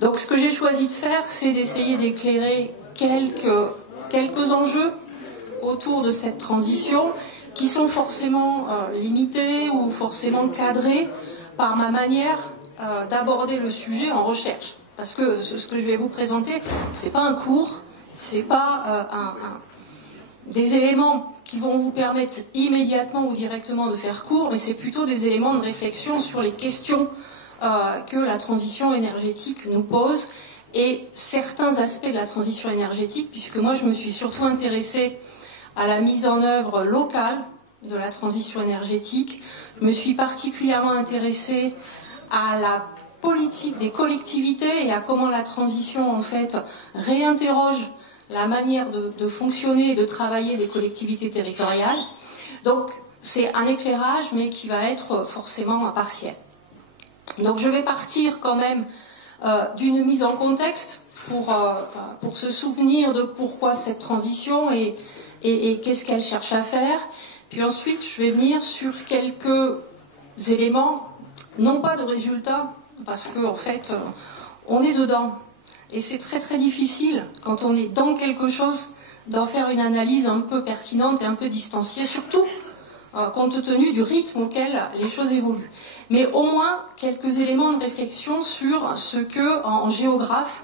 Donc ce que j'ai choisi de faire, c'est d'essayer d'éclairer quelques enjeux autour de cette transition qui sont forcément limités ou forcément cadrés par ma manière d'aborder le sujet en recherche. Parce que ce que je vais vous présenter, c'est pas un cours, c'est pas des éléments qui vont vous permettre immédiatement ou directement de faire cours, mais c'est plutôt des éléments de réflexion sur les questions que la transition énergétique nous pose et certains aspects de la transition énergétique, puisque moi je me suis surtout intéressée à la mise en œuvre locale de la transition énergétique. Je me suis particulièrement intéressée à la politique des collectivités et à comment la transition en fait réinterroge la manière de fonctionner et de travailler des collectivités territoriales. Donc c'est un éclairage mais qui va être forcément partiel. Donc je vais partir quand même d'une mise en contexte pour se souvenir de pourquoi cette transition et qu'est-ce qu'elle cherche à faire. Puis ensuite je vais venir sur quelques éléments, non pas de résultats, parce qu'en fait on est dedans. Et c'est très très difficile, quand on est dans quelque chose, d'en faire une analyse un peu pertinente et un peu distanciée, surtout compte tenu du rythme auquel les choses évoluent. Mais au moins quelques éléments de réflexion sur ce que, en géographe,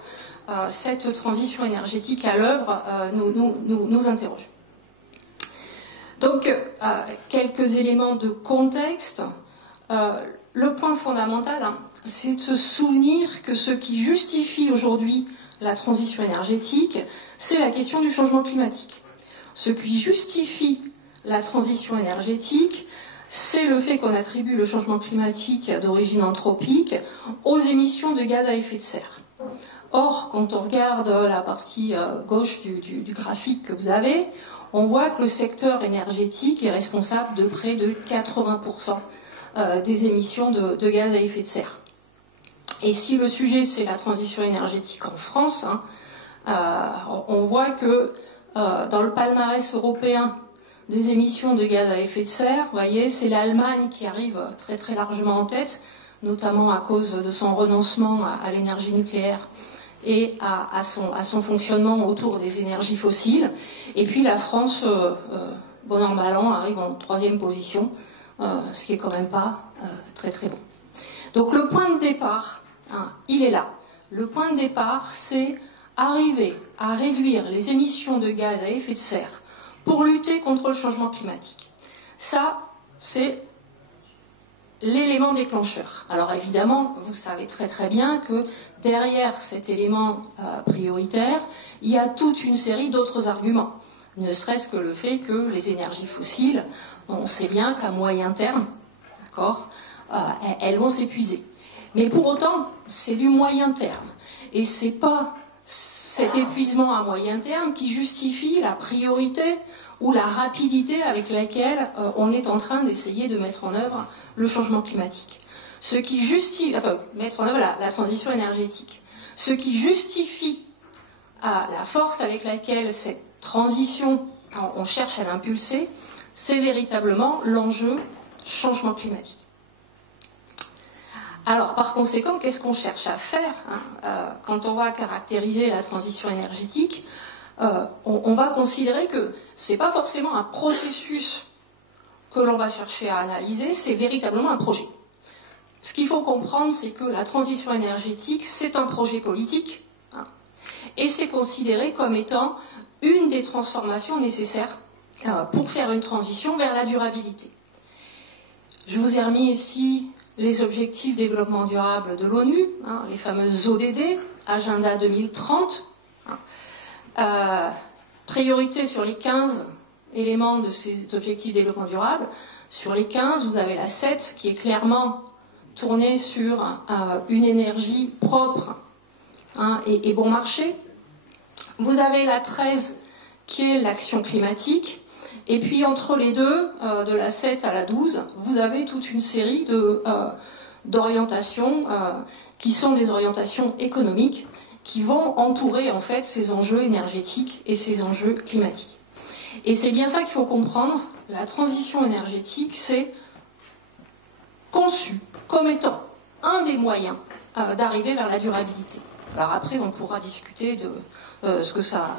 cette transition énergétique à l'œuvre nous interroge. Donc, quelques éléments de contexte. Le point fondamental, c'est de se souvenir que ce qui justifie aujourd'hui la transition énergétique, c'est la question du changement climatique. Ce qui justifie la transition énergétique, c'est le fait qu'on attribue le changement climatique d'origine anthropique aux émissions de gaz à effet de serre. Or, quand on regarde la partie gauche du graphique que vous avez, on voit que le secteur énergétique est responsable de près de 80% des émissions de gaz à effet de serre. Et si le sujet c'est la transition énergétique en France, on voit que dans le palmarès européen des émissions de gaz à effet de serre, vous voyez, c'est l'Allemagne qui arrive très très largement en tête, notamment à cause de son renoncement à l'énergie nucléaire et à son fonctionnement autour des énergies fossiles. Et puis la France, bon an mal an, arrive en 3e position, ce qui est quand même pas très très bon. Donc le point de départ, il est là. Le point de départ, c'est arriver à réduire les émissions de gaz à effet de serre pour lutter contre le changement climatique. Ça, c'est l'élément déclencheur. Alors évidemment, vous savez très très bien que derrière cet élément prioritaire, il y a toute une série d'autres arguments. Ne serait-ce que le fait que les énergies fossiles, on sait bien qu'à moyen terme, d'accord, elles vont s'épuiser. Mais pour autant, c'est du moyen terme. Et c'est pas cet épuisement à moyen terme qui justifie la priorité ou la rapidité avec laquelle on est en train d'essayer de mettre en œuvre le changement climatique. Ce qui justifie, mettre en œuvre la transition énergétique. Ce qui justifie la force avec laquelle cette transition, on cherche à l'impulser, c'est véritablement l'enjeu changement climatique. Alors, par conséquent, qu'est-ce qu'on cherche à faire quand on va caractériser la transition énergétique? On va considérer que ce n'est pas forcément un processus que l'on va chercher à analyser, c'est véritablement un projet. Ce qu'il faut comprendre, c'est que la transition énergétique, c'est un projet politique, et c'est considéré comme étant une des transformations nécessaires pour faire une transition vers la durabilité. Je vous ai remis ici les objectifs développement durable de l'ONU, les fameuses ODD, Agenda 2030. Priorité sur les 15 éléments de ces objectifs développement durable. Sur les 15, vous avez la 7 qui est clairement tournée sur une énergie propre et bon marché. Vous avez la 13 qui est l'action climatique. Et puis entre les deux, de la 7 à la 12, vous avez toute une série d'orientations qui sont des orientations économiques qui vont entourer en fait ces enjeux énergétiques et ces enjeux climatiques. Et c'est bien ça qu'il faut comprendre. La transition énergétique, c'est conçu comme étant un des moyens d'arriver vers la durabilité. Alors après, on pourra discuter de ce que ça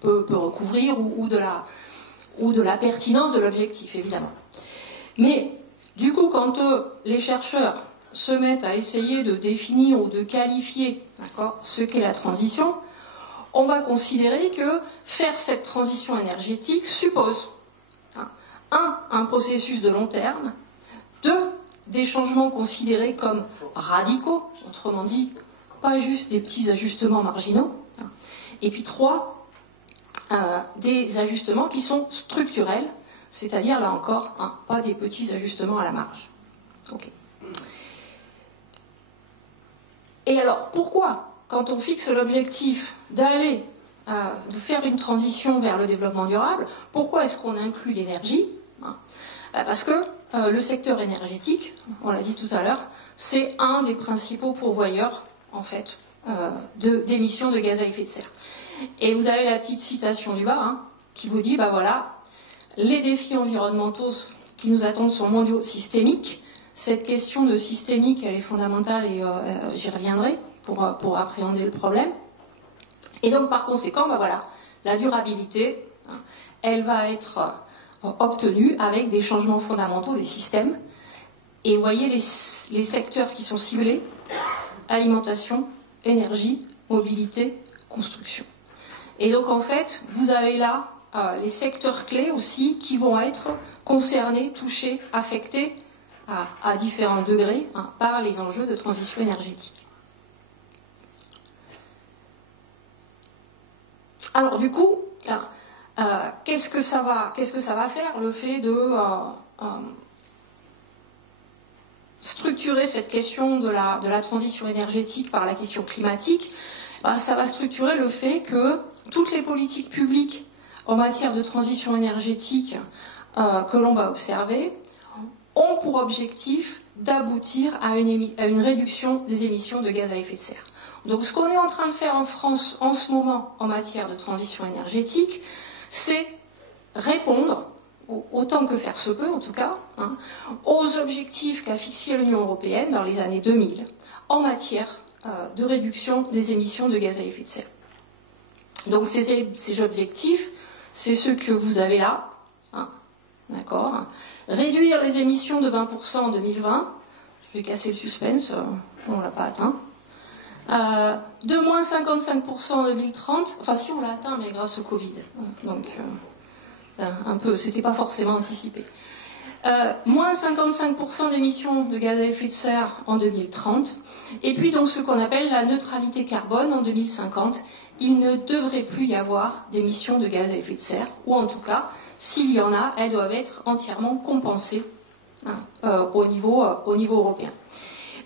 peut recouvrir ou de la pertinence de l'objectif, évidemment. Mais du coup, quand les chercheurs se mettent à essayer de définir ou de qualifier, d'accord, ce qu'est la transition, on va considérer que faire cette transition énergétique suppose un processus de long terme, deux, des changements considérés comme radicaux, autrement dit, pas juste des petits ajustements marginaux, et puis trois, des ajustements qui sont structurels, c'est-à-dire, là encore, pas des petits ajustements à la marge. Okay. Et alors, pourquoi, quand on fixe l'objectif d'aller, de faire une transition vers le développement durable, pourquoi est-ce qu'on inclut l'énergie ? Parce que le secteur énergétique, on l'a dit tout à l'heure, c'est un des principaux pourvoyeurs, en fait, d'émissions de gaz à effet de serre. Et vous avez la petite citation du bas, qui vous dit, voilà, les défis environnementaux qui nous attendent sont mondiaux systémiques. Cette question de systémique, elle est fondamentale et j'y reviendrai pour appréhender le problème. Et donc, par conséquent, voilà, la durabilité, elle va être obtenue avec des changements fondamentaux des systèmes. Et vous voyez les secteurs qui sont ciblés: alimentation, énergie, mobilité, construction. Et donc, en fait, vous avez là les secteurs clés aussi qui vont être concernés, touchés, affectés à différents degrés par les enjeux de transition énergétique. Alors du coup, qu'est-ce que ça va faire, le fait de structurer cette question de la transition énergétique par la question climatique? Ça va structurer le fait que toutes les politiques publiques en matière de transition énergétique que l'on va observer ont pour objectif d'aboutir à une réduction des émissions de gaz à effet de serre. Donc ce qu'on est en train de faire en France en ce moment en matière de transition énergétique, c'est répondre, autant que faire se peut en tout cas, aux objectifs qu'a fixés l'Union européenne dans les années 2000 en matière de réduction des émissions de gaz à effet de serre. Donc ces objectifs, c'est ceux que vous avez là, d'accord. Réduire les émissions de 20% en 2020, je vais casser le suspense, on ne l'a pas atteint. De moins 55% en 2030, enfin si on l'a atteint, mais grâce au Covid, donc un peu, c'était pas forcément anticipé. Moins 55% d'émissions de gaz à effet de serre en 2030, et puis donc ce qu'on appelle la neutralité carbone en 2050. Il ne devrait plus y avoir d'émissions de gaz à effet de serre, ou en tout cas, s'il y en a, elles doivent être entièrement compensées au niveau européen.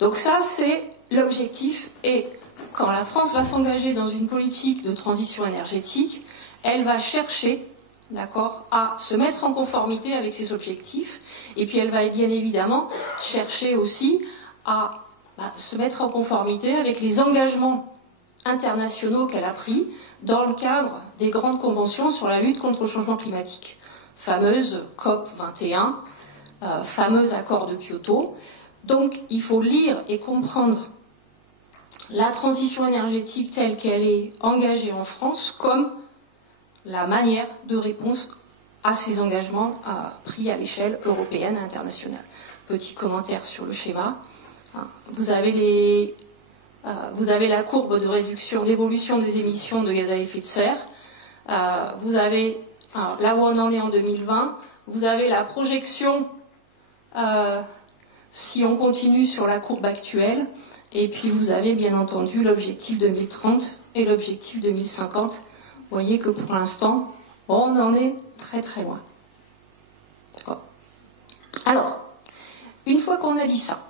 Donc ça, c'est l'objectif, et quand la France va s'engager dans une politique de transition énergétique, elle va chercher, d'accord, à se mettre en conformité avec ses objectifs, et puis elle va bien évidemment chercher aussi à se mettre en conformité avec les engagements internationaux qu'elle a pris dans le cadre des grandes conventions sur la lutte contre le changement climatique. Fameuse COP 21, fameux accord de Kyoto. Donc il faut lire et comprendre la transition énergétique telle qu'elle est engagée en France comme la manière de réponse à ces engagements pris à l'échelle européenne et internationale. Petit commentaire sur le schéma. Vous avez la courbe de réduction, d'évolution des émissions de gaz à effet de serre. Vous avez, là où on en est en 2020, vous avez la projection si on continue sur la courbe actuelle. Et puis vous avez bien entendu l'objectif 2030 et l'objectif 2050. Vous voyez que pour l'instant, on en est très très loin. D'accord. Alors, une fois qu'on a dit ça,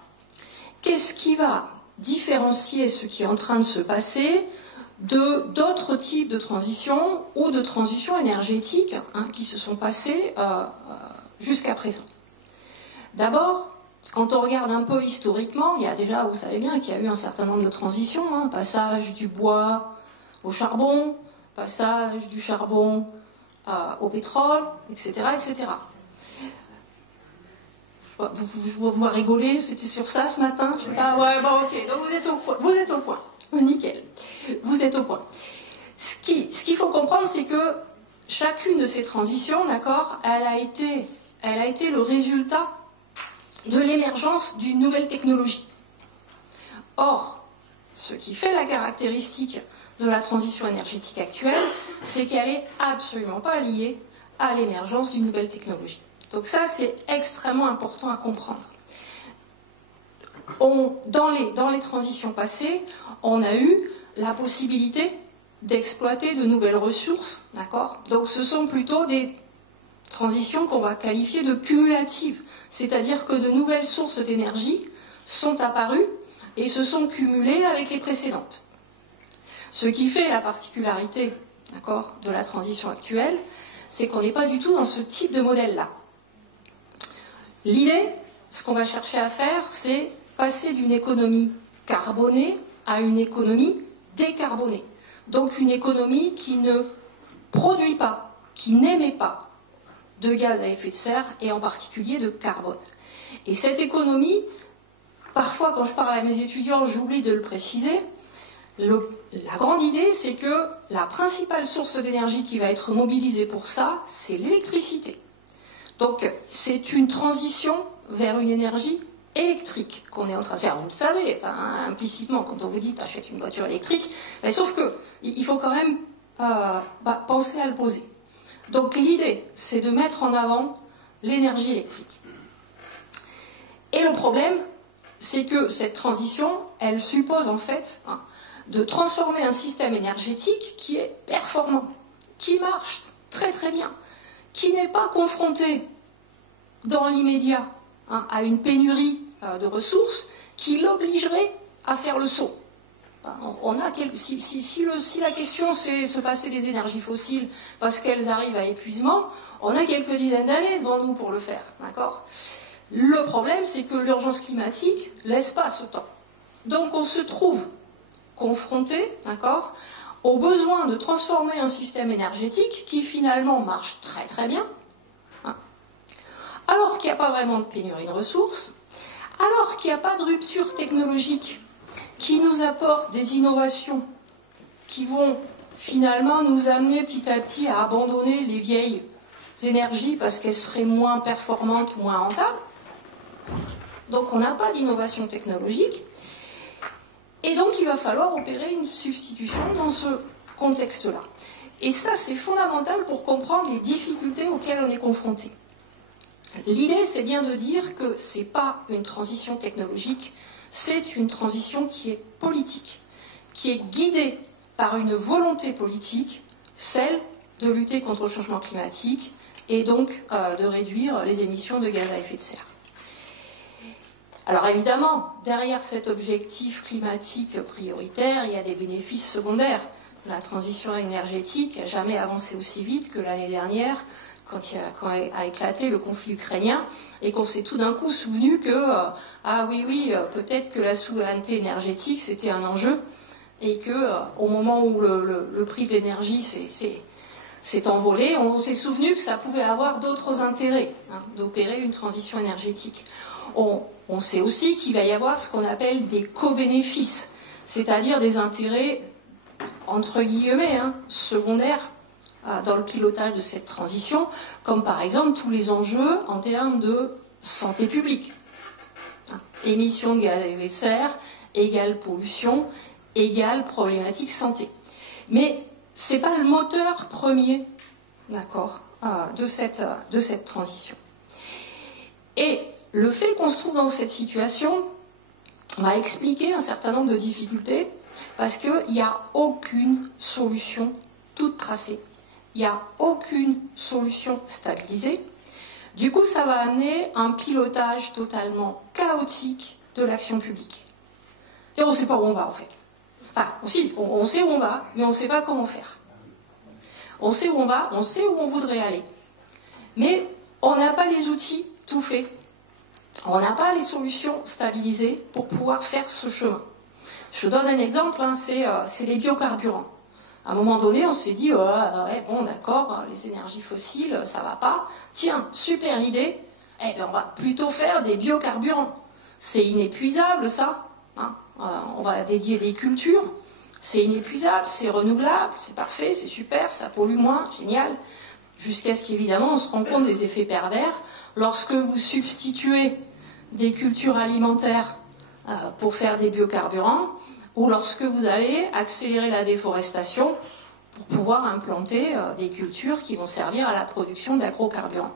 qu'est-ce qui va différencier ce qui est en train de se passer d'autres types de transitions ou de transitions énergétiques qui se sont passées jusqu'à présent? D'abord, quand on regarde un peu historiquement, il y a déjà, vous savez bien qu'il y a eu un certain nombre de transitions, passage du bois au charbon, passage du charbon au pétrole, etc., etc. Je vous vois rigoler, c'était sur ça ce matin, je sais pas, ouais, bon, ok, donc vous êtes au point. nickel. Vous êtes au point. Ce qu'il faut comprendre, c'est que chacune de ces transitions, d'accord, elle a été le résultat de l'émergence d'une nouvelle technologie. Or, ce qui fait la caractéristique de la transition énergétique actuelle, c'est qu'elle n'est absolument pas liée à l'émergence d'une nouvelle technologie. Donc ça, c'est extrêmement important à comprendre. Dans les transitions passées, on a eu la possibilité d'exploiter de nouvelles ressources, d'accord ? Donc ce sont plutôt des transitions qu'on va qualifier de cumulatives, c'est-à-dire que de nouvelles sources d'énergie sont apparues et se sont cumulées avec les précédentes. Ce qui fait la particularité, d'accord, de la transition actuelle, c'est qu'on n'est pas du tout dans ce type de modèle-là. L'idée, ce qu'on va chercher à faire, c'est passer d'une économie carbonée à une économie décarbonée. Donc une économie qui ne produit pas, qui n'émet pas de gaz à effet de serre et en particulier de carbone. Et cette économie, parfois quand je parle à mes étudiants, j'oublie de le préciser, la grande idée c'est que la principale source d'énergie qui va être mobilisée pour ça, c'est l'électricité. Donc c'est une transition vers une énergie électrique qu'on est en train de faire. Vous le savez, enfin, implicitement, quand on vous dit t'achètes une voiture électrique, mais sauf que il faut quand même penser à le poser. Donc l'idée, c'est de mettre en avant l'énergie électrique. Et le problème, c'est que cette transition, elle suppose en fait de transformer un système énergétique qui est performant, qui marche très très bien, qui n'est pas confronté dans l'immédiat à une pénurie de ressources qui l'obligerait à faire le saut. Si la question c'est se passer des énergies fossiles parce qu'elles arrivent à épuisement, on a quelques dizaines d'années devant nous pour le faire. D'accord ? Le problème, c'est que l'urgence climatique laisse pas ce temps. Donc on se trouve confronté, d'accord, au besoin de transformer un système énergétique qui finalement marche très très bien, alors qu'il n'y a pas vraiment de pénurie de ressources, alors qu'il n'y a pas de rupture technologique qui nous apporte des innovations qui vont finalement nous amener petit à petit à abandonner les vieilles énergies parce qu'elles seraient moins performantes ou moins rentables. Donc on n'a pas d'innovation technologique. Et donc il va falloir opérer une substitution dans ce contexte-là. Et ça, c'est fondamental pour comprendre les difficultés auxquelles on est confronté. L'idée, c'est bien de dire que ce n'est pas une transition technologique, c'est une transition qui est politique, qui est guidée par une volonté politique, celle de lutter contre le changement climatique et donc de réduire les émissions de gaz à effet de serre. Alors évidemment, derrière cet objectif climatique prioritaire, il y a des bénéfices secondaires. La transition énergétique n'a jamais avancé aussi vite que l'année dernière, quand a éclaté le conflit ukrainien, et qu'on s'est tout d'un coup souvenu que, peut-être que la souveraineté énergétique, c'était un enjeu, et que au moment où le prix de l'énergie s'est envolé, on s'est souvenu que ça pouvait avoir d'autres intérêts d'opérer une transition énergétique. On sait aussi qu'il va y avoir ce qu'on appelle des co-bénéfices, c'est-à-dire des intérêts, entre guillemets, secondaires dans le pilotage de cette transition, comme par exemple tous les enjeux en termes de santé publique. Émissions de gaz à effet de serre, égale pollution, égale problématique santé. Mais ce n'est pas le moteur premier, d'accord, de cette transition. Et le fait qu'on se trouve dans cette situation va expliquer un certain nombre de difficultés, parce qu'il n'y a aucune solution toute tracée. Il n'y a aucune solution stabilisée. Du coup, ça va amener un pilotage totalement chaotique de l'action publique. Et on ne sait pas où on va, en fait. Enfin, on sait où on va, mais on ne sait pas comment faire. On sait où on va, on sait où on voudrait aller. Mais on n'a pas les outils tout faits. On n'a pas les solutions stabilisées pour pouvoir faire ce chemin. Je donne un exemple, c'est les biocarburants. À un moment donné, on s'est dit, bon d'accord, les énergies fossiles, ça va pas. Tiens, super idée, on va plutôt faire des biocarburants. C'est inépuisable, ça. on va dédier des cultures, c'est inépuisable, c'est renouvelable, c'est parfait, c'est super, ça pollue moins, génial, jusqu'à ce qu'évidemment on se rende compte des effets pervers lorsque vous substituez des cultures alimentaires pour faire des biocarburants, ou lorsque vous allez accélérer la déforestation pour pouvoir implanter des cultures qui vont servir à la production d'agrocarburants.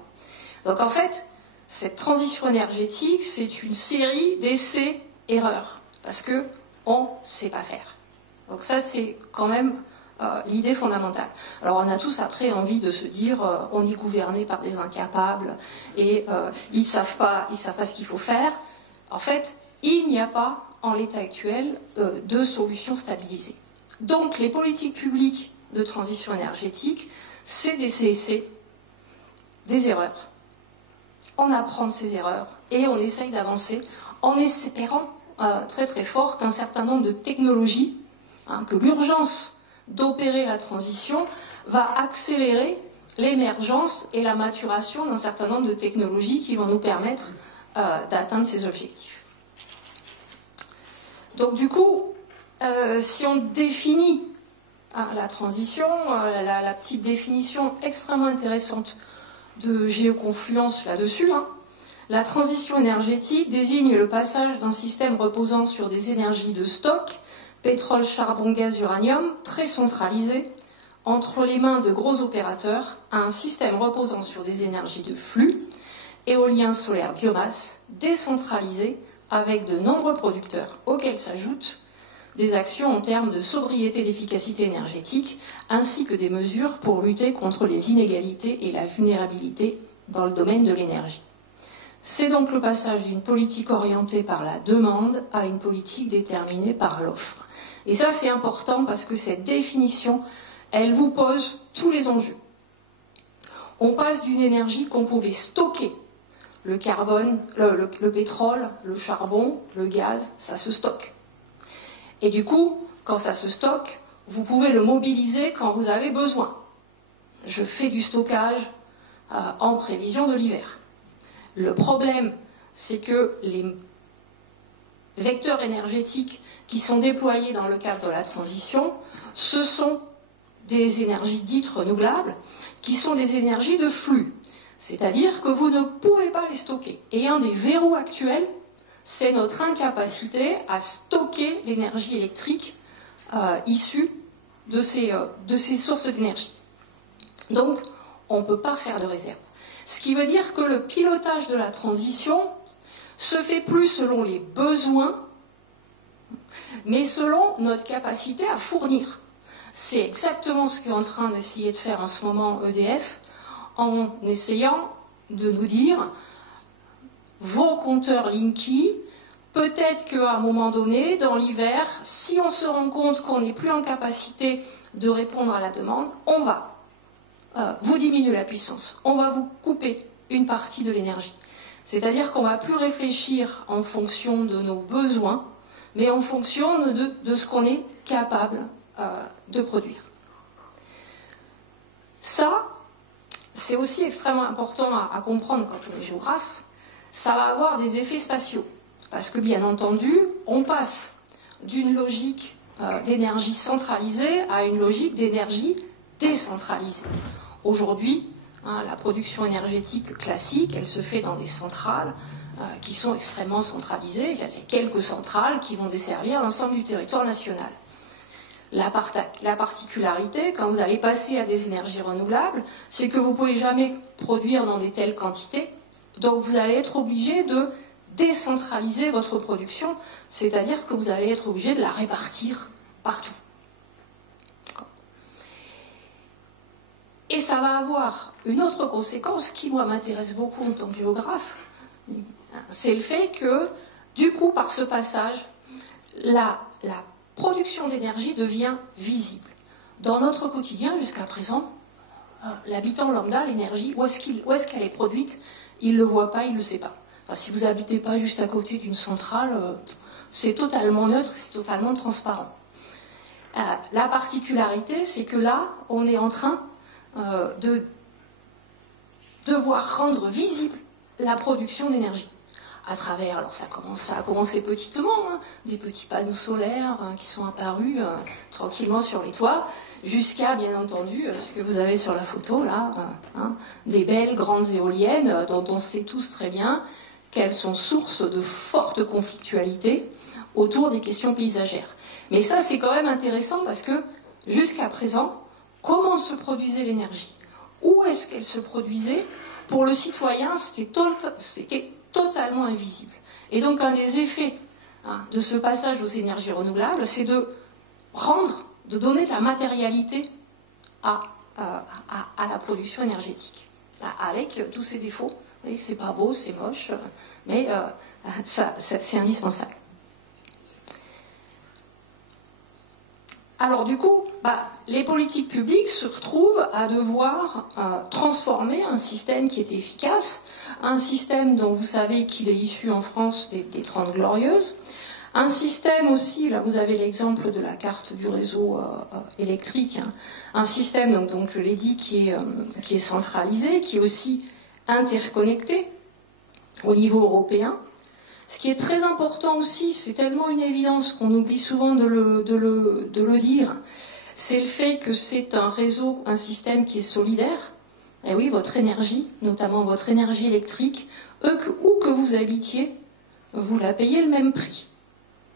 Donc en fait, cette transition énergétique, c'est une série d'essais-erreurs, parce qu'on ne sait pas faire. Donc ça, c'est quand même l'idée fondamentale. Alors on a tous après envie de se dire on est gouverné par des incapables et ils ne savent pas ce qu'il faut faire. En fait, il n'y a pas en l'état actuel de solution stabilisée. Donc les politiques publiques de transition énergétique, c'est des essais, des erreurs. On apprend de ces erreurs et on essaye d'avancer en espérant très très fort qu'un certain nombre de technologies, que l'urgence d'opérer la transition va accélérer l'émergence et la maturation d'un certain nombre de technologies qui vont nous permettre d'atteindre ces objectifs. Donc du coup, si on définit la transition, la petite définition extrêmement intéressante de Géoconfluence là-dessus, la transition énergétique désigne le passage d'un système reposant sur des énergies de stock, pétrole, charbon, gaz, uranium, très centralisé, entre les mains de gros opérateurs, à un système reposant sur des énergies de flux, éolien, solaire, biomasse, décentralisé, avec de nombreux producteurs, auxquels s'ajoutent des actions en termes de sobriété et d'efficacité énergétique, ainsi que des mesures pour lutter contre les inégalités et la vulnérabilité dans le domaine de l'énergie. C'est donc le passage d'une politique orientée par la demande à une politique déterminée par l'offre. Et ça, c'est important parce que cette définition, elle vous pose tous les enjeux. On passe d'une énergie qu'on pouvait stocker, le carbone, le pétrole, le charbon, le gaz, ça se stocke. Et du coup, quand ça se stocke, vous pouvez le mobiliser quand vous avez besoin. Je fais du stockage en prévision de l'hiver. Le problème, c'est que les vecteurs énergétiques qui sont déployés dans le cadre de la transition, ce sont des énergies dites renouvelables, qui sont des énergies de flux. C'est-à-dire que vous ne pouvez pas les stocker. Et un des verrous actuels, c'est notre incapacité à stocker l'énergie électrique issue de ces sources d'énergie. Donc, on ne peut pas faire de réserve. Ce qui veut dire que le pilotage de la transition se fait plus selon les besoins, mais selon notre capacité à fournir. C'est exactement ce qu'est en train d'essayer de faire en ce moment EDF, en essayant de nous dire vos compteurs Linky, peut-être qu'à un moment donné, dans l'hiver, si on se rend compte qu'on n'est plus en capacité de répondre à la demande, on va vous diminuer la puissance. On va vous couper une partie de l'énergie. C'est-à-dire qu'on ne va plus réfléchir en fonction de nos besoins, mais en fonction de ce qu'on est capable de produire. Ça, c'est aussi extrêmement important à comprendre quand on est géographe. Ça va avoir des effets spatiaux. Parce que, bien entendu, on passe d'une logique d'énergie centralisée à une logique d'énergie décentralisée. Aujourd'hui, la production énergétique classique, elle se fait dans des centrales qui sont extrêmement centralisées. Il y a quelques centrales qui vont desservir l'ensemble du territoire national. La particularité, quand vous allez passer à des énergies renouvelables, c'est que vous ne pouvez jamais produire dans des telles quantités. Donc vous allez être obligé de décentraliser votre production, c'est-à-dire que vous allez être obligé de la répartir partout. Et ça va avoir une autre conséquence qui, moi, m'intéresse beaucoup en tant que géographe, c'est le fait que, du coup, par ce passage, la production d'énergie devient visible. Dans notre quotidien, jusqu'à présent, l'habitant lambda, l'énergie, où est-ce qu'elle est produite, il ne le voit pas, il ne le sait pas. Enfin, si vous n'habitez pas juste à côté d'une centrale, c'est totalement neutre, c'est totalement transparent. La particularité, c'est que là, on est en train de devoir rendre visible la production d'énergie. à travers, alors ça a commencé petitement, hein, des petits panneaux solaires qui sont apparus tranquillement sur les toits, jusqu'à, bien entendu, ce que vous avez sur la photo, là, des belles grandes éoliennes dont on sait tous très bien qu'elles sont source de fortes conflictualités autour des questions paysagères. Mais ça, c'est quand même intéressant parce que, jusqu'à présent, comment se produisait l'énergie? Où est-ce qu'elle se produisait? Pour le citoyen, c'était totalement invisible. Et donc, un des effets de ce passage aux énergies renouvelables, c'est de donner de la matérialité à la production énergétique, avec tous ses défauts. Vous voyez, c'est pas beau, c'est moche, mais c'est indispensable. Alors du coup, les politiques publiques se retrouvent à devoir transformer un système qui était efficace, un système dont vous savez qu'il est issu en France des 30 Glorieuses, un système aussi, là vous avez l'exemple de la carte du réseau électrique, hein, un système, donc je l'ai dit, qui est centralisé, qui est aussi interconnecté au niveau européen. Ce qui est très important aussi, c'est tellement une évidence qu'on oublie souvent de le dire, c'est le fait que c'est un réseau, un système qui est solidaire. Et oui, votre énergie, notamment votre énergie électrique, où que vous habitiez, vous la payez le même prix.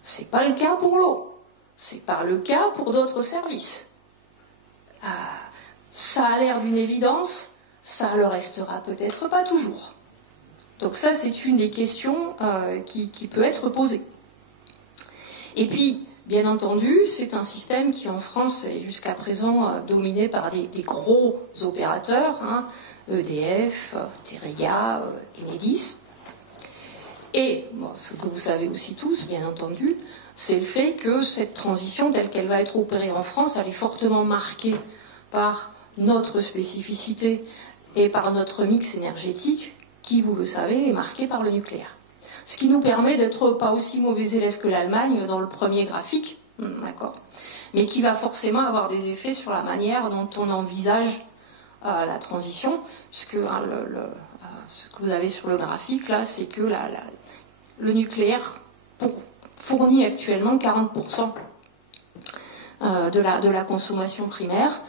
C'est pas le cas pour l'eau. C'est pas le cas pour d'autres services. Ça a l'air d'une évidence, ça le restera peut-être pas toujours. Donc ça, c'est une des questions qui peut être posée. Et puis, bien entendu, c'est un système qui, en France, est jusqu'à présent dominé par des gros opérateurs, hein, EDF, Teréga, Enedis. Et ce que vous savez aussi tous, bien entendu, c'est le fait que cette transition, telle qu'elle va être opérée en France, elle est fortement marquée par notre spécificité et par notre mix énergétique, qui, vous le savez, est marqué par le nucléaire. Ce qui nous permet d'être pas aussi mauvais élèves que l'Allemagne dans le premier graphique, d'accord, mais qui va forcément avoir des effets sur la manière dont on envisage la transition, puisque ce que vous avez sur le graphique, là, c'est que le nucléaire fournit actuellement 40% de la consommation primaire,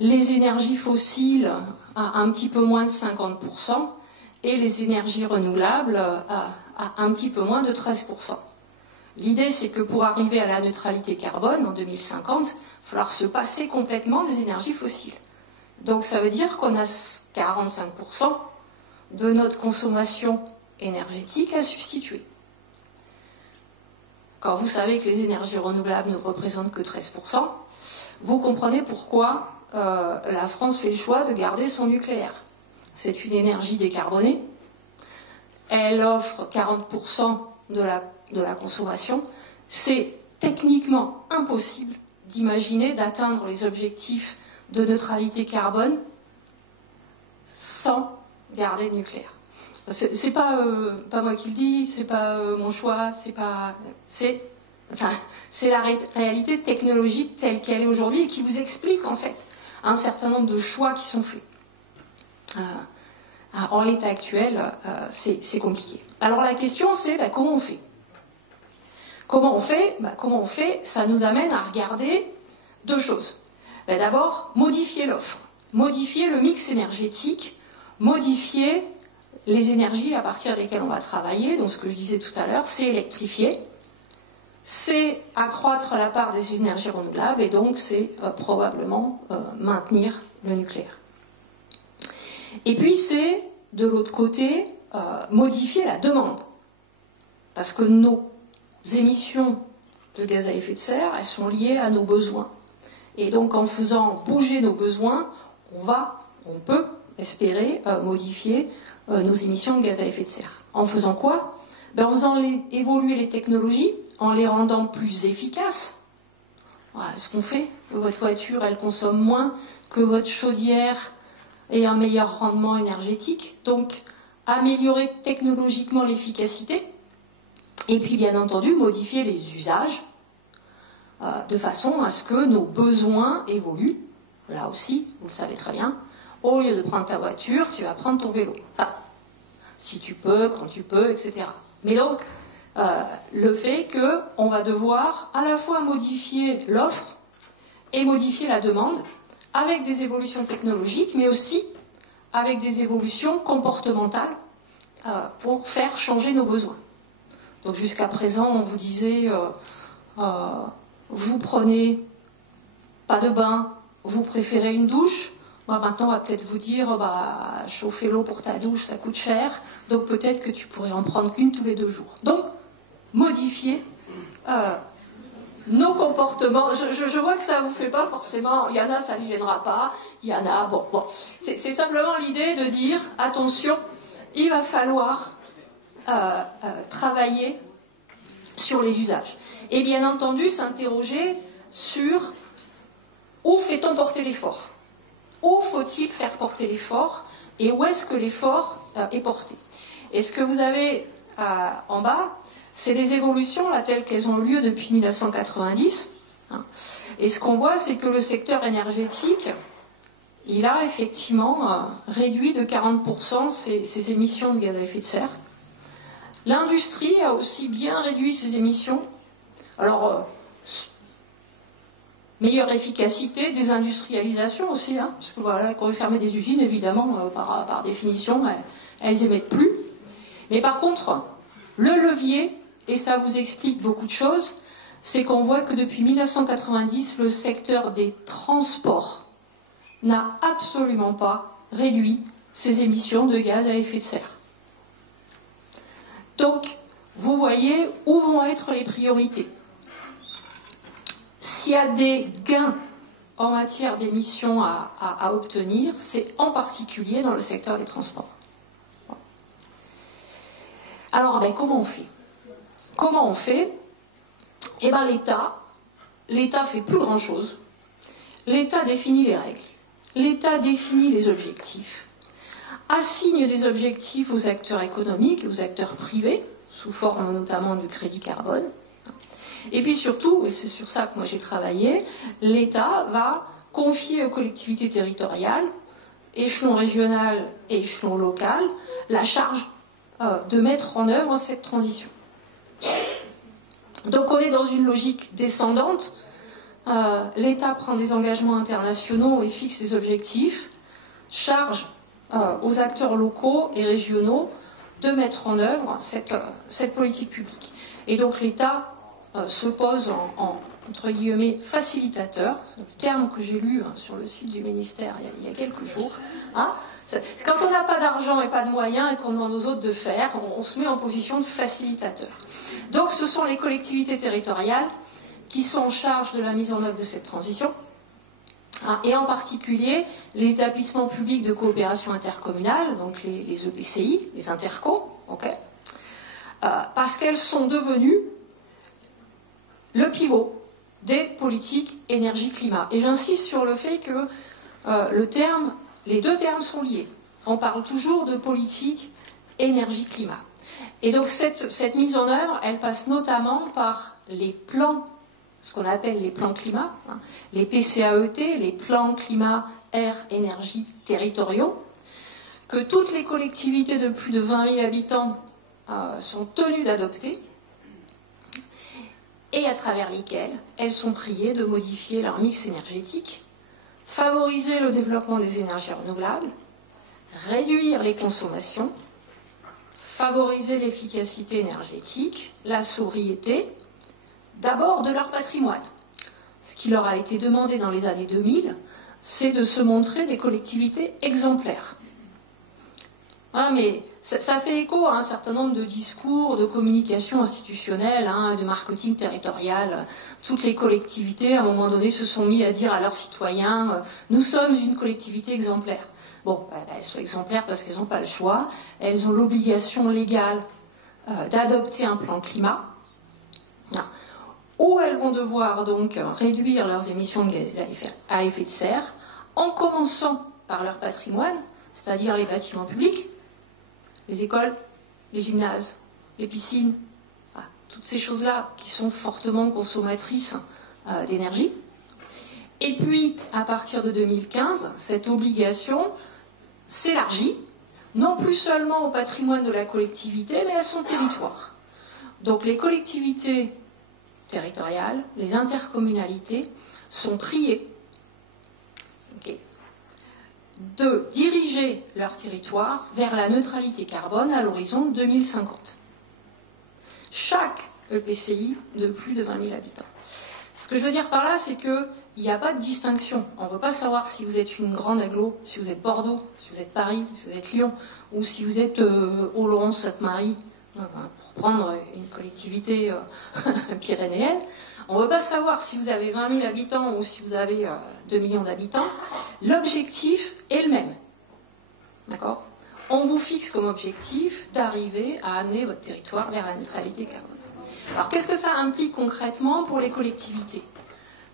les énergies fossiles à un petit peu moins de 50%, et les énergies renouvelables à un petit peu moins de 13%. L'idée, c'est que pour arriver à la neutralité carbone en 2050, il va falloir se passer complètement des énergies fossiles. Donc ça veut dire qu'on a 45% de notre consommation énergétique à substituer. Quand vous savez que les énergies renouvelables ne représentent que 13%, vous comprenez pourquoi la France fait le choix de garder son nucléaire. C'est une énergie décarbonée. Elle offre 40% de la consommation. C'est techniquement impossible d'imaginer d'atteindre les objectifs de neutralité carbone sans garder le nucléaire. C'est pas moi qui le dis, c'est pas mon choix, c'est la réalité technologique telle qu'elle est aujourd'hui et qui vous explique en fait un certain nombre de choix qui sont faits. En l'état actuel, c'est compliqué. Alors la question c'est comment on fait? Comment on fait? Ça nous amène à regarder deux choses. D'abord, modifier l'offre, modifier le mix énergétique, modifier les énergies à partir desquelles on va travailler. Donc ce que je disais tout à l'heure, c'est électrifier, c'est accroître la part des énergies renouvelables et donc c'est probablement maintenir le nucléaire. Et puis c'est, de l'autre côté, modifier la demande. Parce que nos émissions de gaz à effet de serre, elles sont liées à nos besoins. Et donc en faisant bouger nos besoins, on peut espérer modifier nos émissions de gaz à effet de serre. En faisant quoi? En faisant évoluer les technologies, en les rendant plus efficaces. Voilà ce qu'on fait. Votre voiture, elle consomme moins que votre chaudière et un meilleur rendement énergétique. Donc, améliorer technologiquement l'efficacité. Et puis, bien entendu, modifier les usages de façon à ce que nos besoins évoluent. Là aussi, vous le savez très bien, au lieu de prendre ta voiture, tu vas prendre ton vélo. Enfin, si tu peux, quand tu peux, etc. Mais donc, le fait qu'on va devoir à la fois modifier l'offre et modifier la demande avec des évolutions technologiques, mais aussi avec des évolutions comportementales pour faire changer nos besoins. Donc jusqu'à présent, on vous disait, vous prenez pas de bain, vous préférez une douche. Maintenant, on va peut-être vous dire, chauffer l'eau pour ta douche, ça coûte cher, donc peut-être que tu pourrais en prendre qu'une tous les 2 jours. Donc, modifier nos comportements. Je vois que ça ne vous fait pas forcément, il y en a, ça ne gênera pas, il y en a, bon. C'est simplement l'idée de dire, attention, il va falloir travailler sur les usages. Et bien entendu, s'interroger sur où fait-on porter l'effort ? Où faut-il faire porter l'effort et où est-ce que l'effort est porté? Et ce que vous avez en bas, c'est les évolutions là, telles qu'elles ont lieu depuis 1990. Et ce qu'on voit, c'est que le secteur énergétique, il a effectivement réduit de 40% ses émissions de gaz à effet de serre. L'industrie a aussi bien réduit ses émissions. Alors, meilleure efficacité, désindustrialisation aussi, parce que voilà, quand on veut fermer des usines, évidemment, par définition, elles émettent plus. Mais par contre, le levier, et ça vous explique beaucoup de choses, c'est qu'on voit que depuis 1990, le secteur des transports n'a absolument pas réduit ses émissions de gaz à effet de serre. Donc, vous voyez où vont être les priorités. S'il y a des gains en matière d'émissions à obtenir, c'est en particulier dans le secteur des transports. Alors, comment on fait? Comment on fait? Eh bien, l'État fait plus grand-chose. L'État définit les règles. L'État définit les objectifs. Assigne des objectifs aux acteurs économiques et aux acteurs privés, sous forme notamment du crédit carbone. Et puis surtout, et c'est sur ça que moi j'ai travaillé, l'État va confier aux collectivités territoriales, échelon régional et échelon local, la charge de mettre en œuvre cette transition. Donc on est dans une logique descendante. L'État prend des engagements internationaux et fixe des objectifs, charge aux acteurs locaux et régionaux de mettre en œuvre cette politique publique. Et donc l'État se pose entre guillemets, facilitateur, le terme que j'ai lu sur le site du ministère il y a quelques jours. Quand on n'a pas d'argent et pas de moyens et qu'on demande aux autres de faire, on se met en position de facilitateur. Donc ce sont les collectivités territoriales qui sont en charge de la mise en œuvre de cette transition, et en particulier les établissements publics de coopération intercommunale, donc les EPCI, les intercos, parce qu'elles sont devenues le pivot des politiques énergie-climat. Et j'insiste sur le fait que les deux termes sont liés. On parle toujours de politique énergie-climat. Et donc cette mise en œuvre, elle passe notamment par les plans, ce qu'on appelle les plans climat, les PCAET, les plans climat, air, énergie territoriaux, que toutes les collectivités de plus de 20 000 habitants sont tenues d'adopter, et à travers lesquelles elles sont priées de modifier leur mix énergétique, favoriser le développement des énergies renouvelables, réduire les consommations, favoriser l'efficacité énergétique, la sobriété, d'abord de leur patrimoine. Ce qui leur a été demandé dans les années 2000, c'est de se montrer des collectivités exemplaires. Mais ça fait écho à un certain nombre de discours, de communication institutionnelle, de marketing territorial. Toutes les collectivités, à un moment donné, se sont mis à dire à leurs citoyens « Nous sommes une collectivité exemplaire ». Bon, elles sont exemplaires parce qu'elles n'ont pas le choix. Elles ont l'obligation légale d'adopter un plan climat, où elles vont devoir donc réduire leurs émissions de gaz à effet de serre, en commençant par leur patrimoine, c'est-à-dire les bâtiments publics, les écoles, les gymnases, les piscines, toutes ces choses-là qui sont fortement consommatrices d'énergie. Et puis, à partir de 2015, cette obligation s'élargit, non plus seulement au patrimoine de la collectivité, mais à son territoire. Donc les collectivités territoriales, les intercommunalités sont priées de diriger leur territoire vers la neutralité carbone à l'horizon 2050. Chaque EPCI de plus de 20 000 habitants. Ce que je veux dire par là, c'est qu'il n'y a pas de distinction. On ne veut pas savoir si vous êtes une grande agglo, si vous êtes Bordeaux, si vous êtes Paris, si vous êtes Lyon, ou si vous êtes Oloron-Sainte-Marie, pour prendre une collectivité pyrénéenne. On ne veut pas savoir si vous avez 20 000 habitants ou si vous avez 2 millions d'habitants. L'objectif est le même. D'accord ? On vous fixe comme objectif d'arriver à amener votre territoire vers la neutralité carbone. Alors, qu'est-ce que ça implique concrètement pour les collectivités ?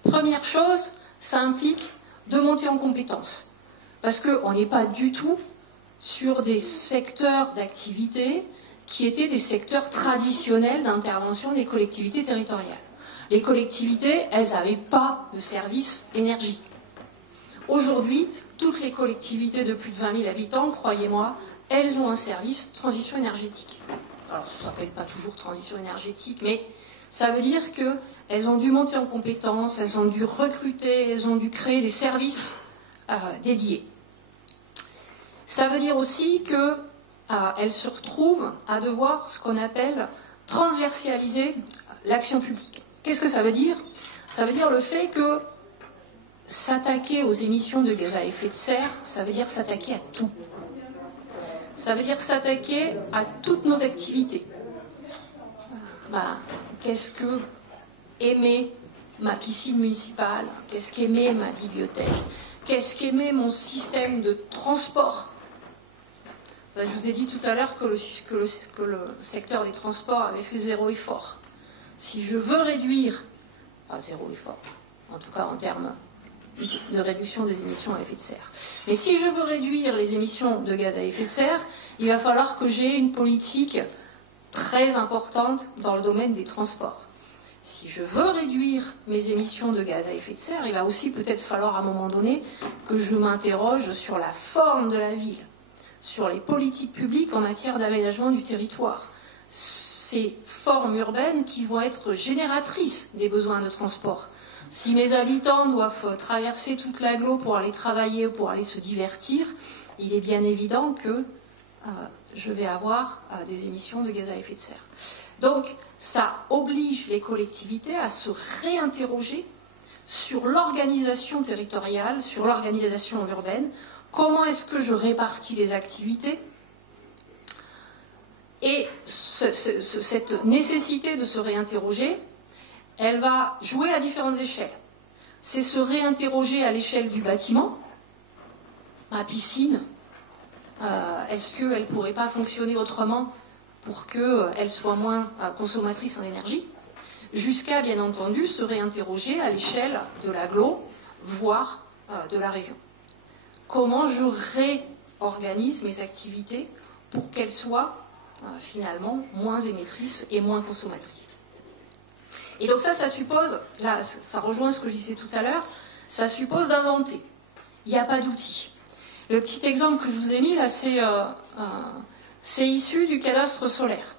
Première chose, ça implique de monter en compétences. Parce qu'on n'est pas du tout sur des secteurs d'activité qui étaient des secteurs traditionnels d'intervention des collectivités territoriales. Les collectivités, elles n'avaient pas de service énergie. Aujourd'hui, toutes les collectivités de plus de 20 000 habitants, croyez-moi, elles ont un service transition énergétique. Alors, ça ne s'appelle pas toujours transition énergétique, mais ça veut dire qu'elles ont dû monter en compétences, elles ont dû recruter, elles ont dû créer des services dédiés. Ça veut dire aussi qu'elles se retrouvent à devoir ce qu'on appelle transversaliser l'action publique. Qu'est-ce que ça veut dire ? Ça veut dire le fait que s'attaquer aux émissions de gaz à effet de serre, ça veut dire s'attaquer à tout. Ça veut dire s'attaquer à toutes nos activités. Qu'est-ce que émet ma piscine municipale ? Qu'est-ce qu'émet ma bibliothèque ? Qu'est-ce qu'émet mon système de transport ? Je vous ai dit tout à l'heure que le secteur des transports avait fait zéro effort. Si je veux réduire, zéro effort, en tout cas en termes de réduction des émissions à effet de serre. Mais si je veux réduire les émissions de gaz à effet de serre, il va falloir que j'ai une politique très importante dans le domaine des transports. Si je veux réduire mes émissions de gaz à effet de serre, il va aussi peut-être falloir à un moment donné que je m'interroge sur la forme de la ville, sur les politiques publiques en matière d'aménagement du territoire. Ces formes urbaines qui vont être génératrices des besoins de transport. Si mes habitants doivent traverser toute l'agglo pour aller travailler ou pour aller se divertir, il est bien évident que je vais avoir des émissions de gaz à effet de serre. Donc, ça oblige les collectivités à se réinterroger sur l'organisation territoriale, sur l'organisation urbaine. Comment est-ce que je répartis les activités ? Et cette nécessité de se réinterroger, elle va jouer à différentes échelles. C'est se réinterroger à l'échelle du bâtiment. Ma piscine, est-ce qu'elle ne pourrait pas fonctionner autrement pour qu'elle soit moins consommatrice en énergie ? Jusqu'à, bien entendu, se réinterroger à l'échelle de l'agglo, voire de la région. Comment je réorganise mes activités pour qu'elles soient finalement moins émettrices et moins consommatrices. Et donc ça suppose, là ça rejoint ce que je disais tout à l'heure, ça suppose d'inventer. Il n'y a pas d'outils. Le petit exemple que je vous ai mis là, c'est issu du cadastre solaire.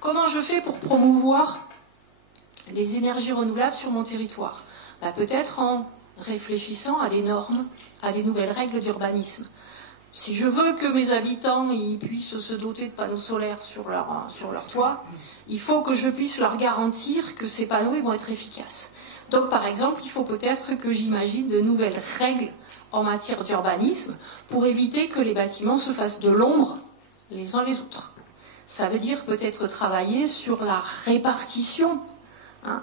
Comment je fais pour promouvoir les énergies renouvelables sur mon territoire ? Peut-être en réfléchissant à des normes, à des nouvelles règles d'urbanisme. Si je veux que mes habitants ils puissent se doter de panneaux solaires sur leur toit, il faut que je puisse leur garantir que ces panneaux ils vont être efficaces. Donc par exemple, il faut peut-être que j'imagine de nouvelles règles en matière d'urbanisme pour éviter que les bâtiments se fassent de l'ombre les uns les autres. Ça veut dire peut-être travailler sur la répartition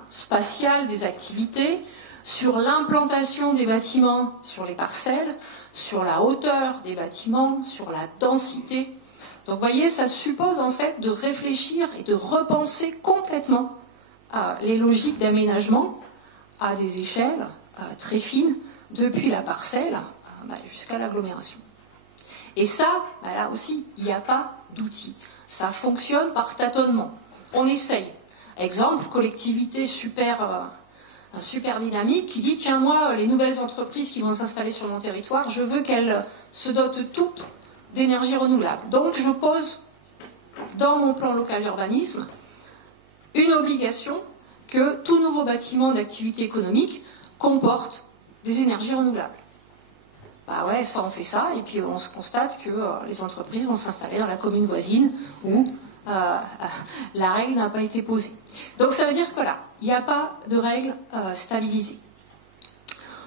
spatiale des activités, sur l'implantation des bâtiments sur les parcelles, sur la hauteur des bâtiments, sur la densité. Donc vous voyez, ça suppose en fait de réfléchir et de repenser complètement les logiques d'aménagement à des échelles très fines, depuis la parcelle jusqu'à l'agglomération. Et ça, là aussi, il n'y a pas d'outils. Ça fonctionne par tâtonnement. On essaye. Exemple, collectivité super dynamique qui dit, tiens, moi, les nouvelles entreprises qui vont s'installer sur mon territoire, je veux qu'elles se dotent toutes d'énergie renouvelable. Donc, je pose dans mon plan local d'urbanisme une obligation que tout nouveau bâtiment d'activité économique comporte des énergies renouvelables. Bah ouais, ça on fait ça, et puis on se constate que les entreprises vont s'installer dans la commune voisine où la règle n'a pas été posée. Donc ça veut dire que là, il n'y a pas de règle stabilisée.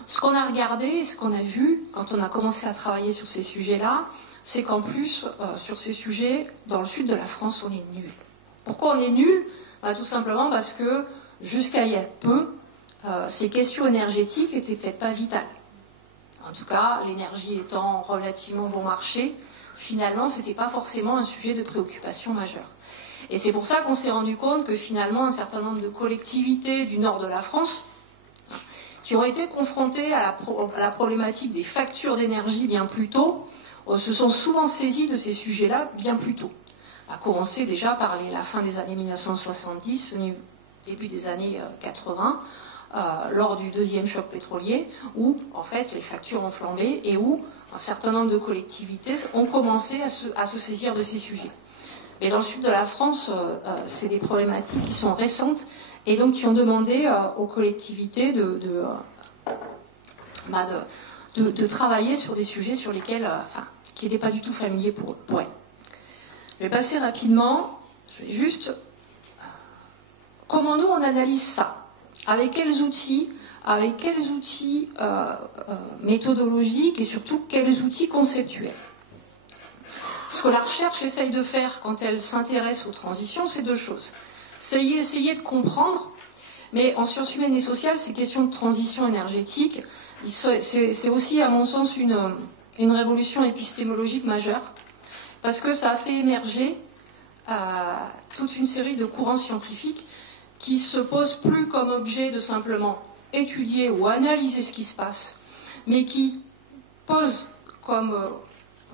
Ce qu'on a regardé, ce qu'on a vu quand on a commencé à travailler sur ces sujets-là, c'est qu'en plus, sur ces sujets, dans le sud de la France, on est nul. Pourquoi on est nul? Tout simplement parce que jusqu'à il y a peu, ces questions énergétiques n'étaient peut-être pas vitales. En tout cas, l'énergie étant relativement bon marché, finalement, ce n'était pas forcément un sujet de préoccupation majeure. Et c'est pour ça qu'on s'est rendu compte que finalement, un certain nombre de collectivités du nord de la France, qui ont été confrontées à la problématique des factures d'énergie bien plus tôt, se sont souvent saisies de ces sujets-là bien plus tôt. À commencer déjà par la fin des années 1970, début des années 80, lors du deuxième choc pétrolier, où en fait les factures ont flambé et où un certain nombre de collectivités ont commencé à se saisir de ces sujets. Mais dans le sud de la France, c'est des problématiques qui sont récentes et donc qui ont demandé aux collectivités de travailler sur des sujets sur lesquels, qui n'étaient pas du tout familiers pour elles. Je vais passer rapidement, je vais juste... Comment nous on analyse ça? Avec quels outils méthodologiques et surtout quels outils conceptuels? Ce que la recherche essaye de faire quand elle s'intéresse aux transitions, c'est deux choses. C'est essayer de comprendre, mais en sciences humaines et sociales, ces questions de transition énergétique, c'est aussi, à mon sens, une révolution épistémologique majeure, parce que ça a fait émerger toute une série de courants scientifiques qui se posent plus comme objet de simplement étudier ou analyser ce qui se passe, mais qui posent comme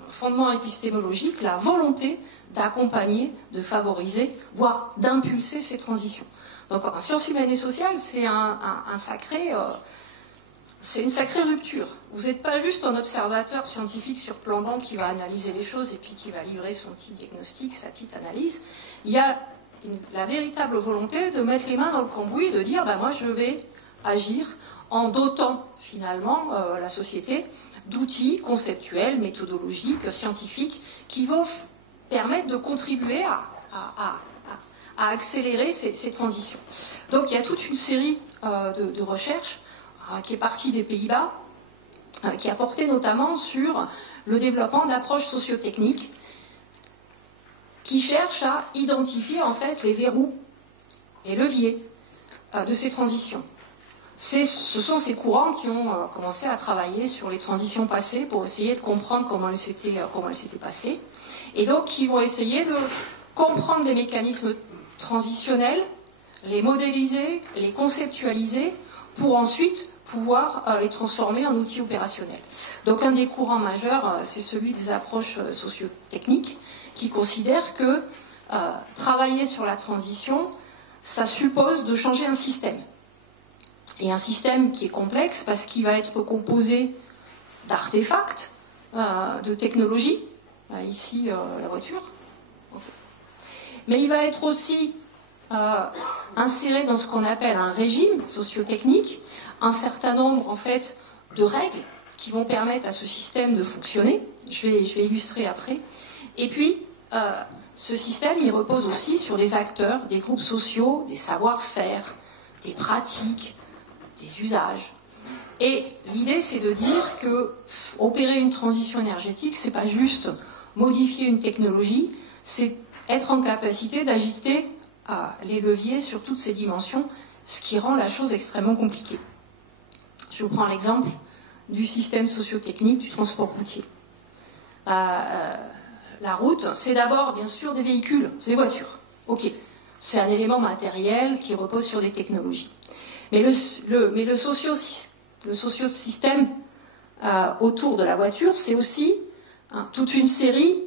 fondement épistémologique la volonté d'accompagner, de favoriser, voire d'impulser ces transitions. Donc en sciences humaines et sociales, c'est une sacrée rupture. Vous n'êtes pas juste un observateur scientifique sur plan banc qui va analyser les choses et puis qui va livrer son petit diagnostic, sa petite analyse. Il y a la véritable volonté de mettre les mains dans le cambouis et de dire moi je vais agir en dotant finalement la société d'outils conceptuels, méthodologiques, scientifiques qui vont permettre de contribuer à accélérer ces transitions. Donc il y a toute une série de recherches qui est partie des Pays-Bas, qui a porté notamment sur le développement d'approches sociotechniques qui cherchent à identifier en fait les verrous, les leviers de ces transitions. Ce sont ces courants qui ont commencé à travailler sur les transitions passées pour essayer de comprendre comment elles s'étaient passées, et donc qui vont essayer de comprendre les mécanismes transitionnels, les modéliser, les conceptualiser, pour ensuite pouvoir les transformer en outils opérationnels. Donc un des courants majeurs, c'est celui des approches sociotechniques, qui considèrent que travailler sur la transition, ça suppose de changer un système. Et un système qui est complexe parce qu'il va être composé d'artefacts, de technologies, ici la voiture, okay. Mais il va être aussi inséré dans ce qu'on appelle un régime sociotechnique, un certain nombre en fait de règles qui vont permettre à ce système de fonctionner. Je vais illustrer après. Et puis, ce système, il repose aussi sur des acteurs, des groupes sociaux, des savoir-faire, des pratiques, des usages. Et l'idée, c'est de dire que opérer une transition énergétique, c'est pas juste modifier une technologie, c'est être en capacité d'ajuster les leviers sur toutes ces dimensions, ce qui rend la chose extrêmement compliquée. Je vous prends l'exemple du système sociotechnique du transport routier. La route, c'est d'abord, bien sûr, des véhicules, c'est des voitures. Ok, c'est un élément matériel qui repose sur des technologies. Mais le socio-système autour de la voiture, c'est aussi toute une série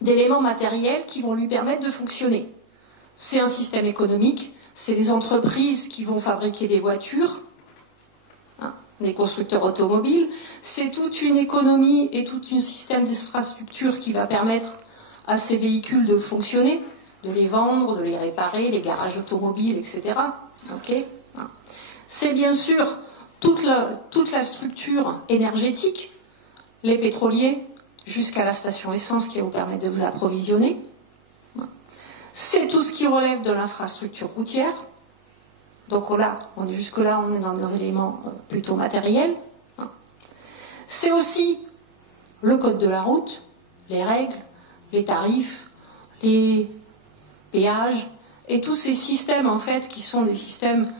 d'éléments matériels qui vont lui permettre de fonctionner. C'est un système économique, c'est des entreprises qui vont fabriquer des voitures, les constructeurs automobiles, c'est toute une économie et tout un système d'infrastructure qui va permettre à ces véhicules de fonctionner, de les vendre, de les réparer, les garages automobiles, etc. Okay. C'est bien sûr toute la structure énergétique, les pétroliers, jusqu'à la station essence qui va vous permettre de vous approvisionner. C'est tout ce qui relève de l'infrastructure routière. Donc là, jusque-là, on est dans des éléments plutôt matériels. C'est aussi le code de la route, les règles, les tarifs, les péages, et tous ces systèmes, en fait, qui sont des systèmes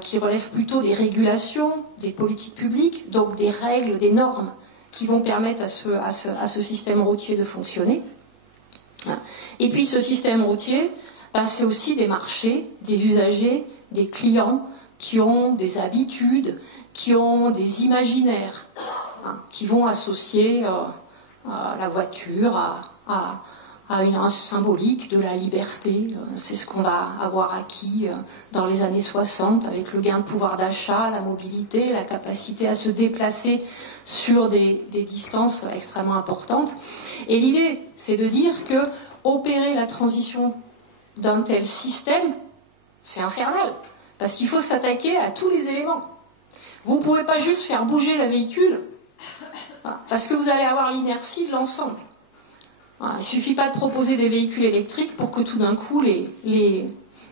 qui relèvent plutôt des régulations, des politiques publiques, donc des règles, des normes qui vont permettre à ce système routier de fonctionner. Et puis ce système routier, c'est aussi des marchés, des usagers, des clients qui ont des habitudes, qui ont des imaginaires, qui vont associer la voiture à une symbolique de la liberté. C'est ce qu'on va avoir acquis dans les années 60 avec le gain de pouvoir d'achat, la mobilité, la capacité à se déplacer sur des distances extrêmement importantes. Et l'idée, c'est de dire que opérer la transition d'un tel système, c'est infernal, parce qu'il faut s'attaquer à tous les éléments. Vous ne pouvez pas juste faire bouger le véhicule, parce que vous allez avoir l'inertie de l'ensemble. Il ne suffit pas de proposer des véhicules électriques pour que tout d'un coup les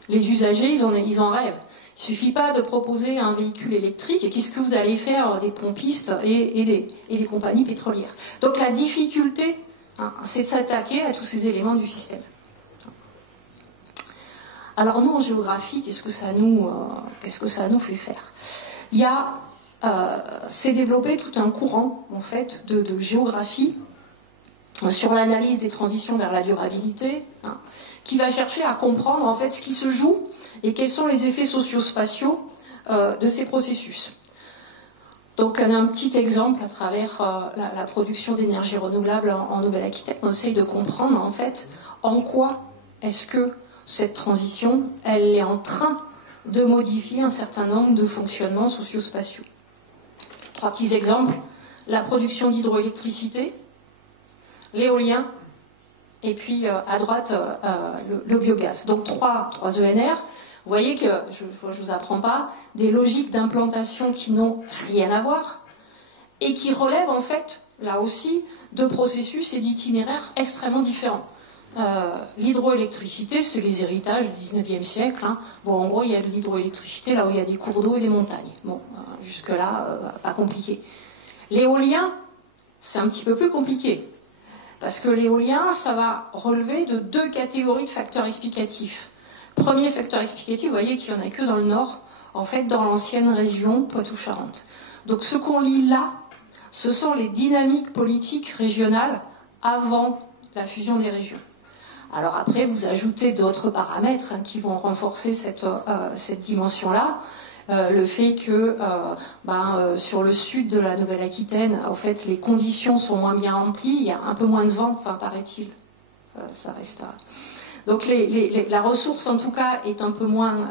usagers ils en rêvent. Il ne suffit pas de proposer un véhicule électrique et qu'est-ce que vous allez faire des pompistes et les compagnies pétrolières. Donc la difficulté, c'est de s'attaquer à tous ces éléments du système. Alors nous en géographie, qu'est-ce que ça nous fait faire? C'est développé tout un courant en fait de géographie sur l'analyse des transitions vers la durabilité, qui va chercher à comprendre en fait ce qui se joue et quels sont les effets socio-spatiaux de ces processus. Donc on a un petit exemple à travers la production d'énergie renouvelable en Nouvelle-Aquitaine. On essaye de comprendre en fait en quoi est-ce que cette transition elle est en train de modifier un certain nombre de fonctionnements socio-spatiaux. 3 petits exemples: la production d'hydroélectricité, l'éolien, et puis à droite le biogaz. Donc 3 ENR. Vous voyez que, je ne vous apprends pas, des logiques d'implantation qui n'ont rien à voir et qui relèvent en fait, là aussi, de processus et d'itinéraires extrêmement différents. L'hydroélectricité, c'est les héritages du 19e siècle. Bon, en gros, il y a de l'hydroélectricité là où il y a des cours d'eau et des montagnes. Bon, jusque-là, pas compliqué. L'éolien, c'est un petit peu plus compliqué. Parce que l'éolien, ça va relever de 2 catégories de facteurs explicatifs. Premier facteur explicatif, vous voyez qu'il n'y en a que dans le nord, en fait, dans l'ancienne région Poitou-Charentes. Donc ce qu'on lit là, ce sont les dynamiques politiques régionales avant la fusion des régions. Alors après, vous ajoutez d'autres paramètres qui vont renforcer cette dimension-là. Le fait que sur le sud de la Nouvelle-Aquitaine, en fait, les conditions sont moins bien remplies, il y a un peu moins de vent, paraît-il. Ça reste à... Donc la ressource, en tout cas, est un peu moins